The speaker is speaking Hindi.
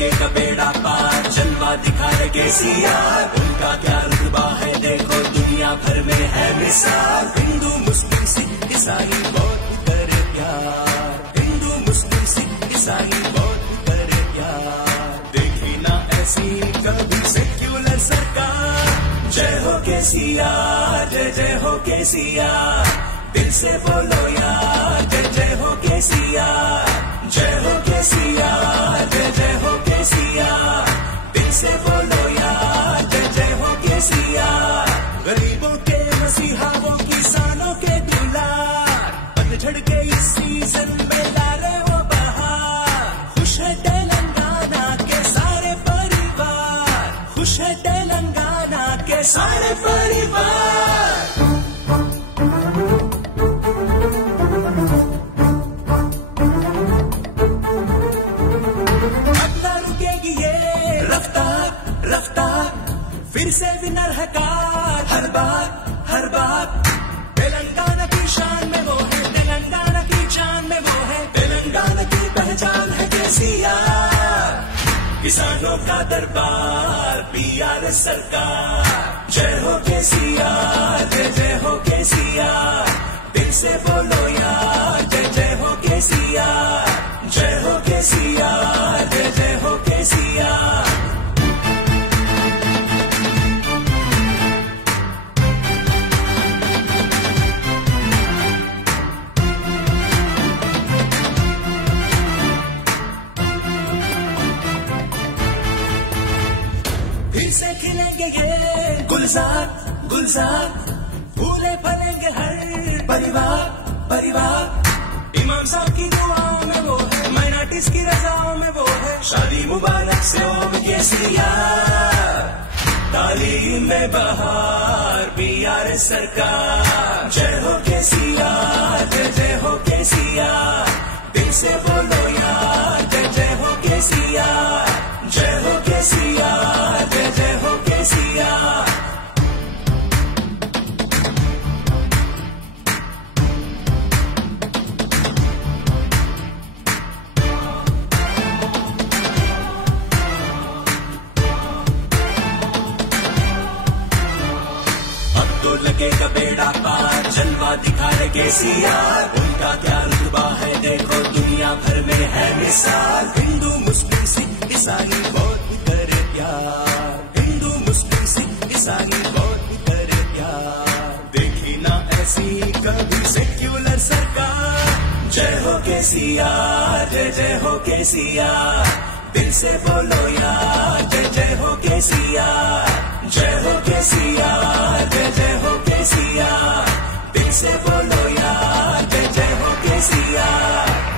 लगेगा बेड़ा पार, जलवा दिखा रहे केसीआर। उनका क्या रुतबा है देखो दुनिया भर में है मिसाल। हिंदू मुस्लिम सिख ईसाई बहुत करे प्यार, हिंदू मुस्लिम सिख ईसाई बहुत करे प्यार। देखी ना ऐसी कभी सेक्युलर सरकार। जय हो केसीआर, जय जय हो केसीआर, दिल से बोलो यार जय जय हो केसीआर। जय हो केसीआर, जय जय हो केसीआर, दिल से बोलो यार जय जय हो केसीआर। गरीबों के मसीहा वो किसानों के दुलार, पतझड़ के इस सीजन में डाले वो बहार। खुश है तेलंगाना के सारे परिवार, खुश है तेलंगाना के सारे परिवार। फिर से विनर है कार, हर बार तेलंगाना की शान में वो है, तेलंगाना की शान में वो है, तेलंगाना की पहचान है केसीआर। किसानों का दरबार पीआर सरकार। जय हो केसीआर, जय जय हो केसीआर, दिल से बोलो यार जय जय हो केसीआर। जय हो केसीआर, जय जय हो केसीआर। फिर से खिलेंगे ये गुलजार गुलजार, फूले फलेंगे हर परिवार। इमाम साहब की दुआओं में वो है, माइनॉरिटीज की रजाओं में वो है। शादी मुबारक से ओम केसीआर, तालीम में बहार पीआर सरकार। जय हो केसीआर, जय जय हो केसीआर, दिल से बोलो यार जय जय हो केसीआर। जय हो केसीआर, जय जय हो केसीआर। अब तो लगेगा बेड़ा पार, जलवा दिखा रहे केसीआर। उनका क्या रुतबा है देखो दुनिया भर में है मिसाल। हिंदू मुस्लिम सिख ईसाई बहुत करे प्यार, हिंदू मुस्लिम सिख ईसाई बहुत करे प्यार। देखी ना ऐसी कभी सेक्युलर सरकार। जय हो केसीआर, जय जय हो केसीआर, दिल से बोलो यार जय जय हो केसीआर। जय हो केसीआर, जय जय हो केसीआर, दिल से बोलो यार जय जय हो केसीआर।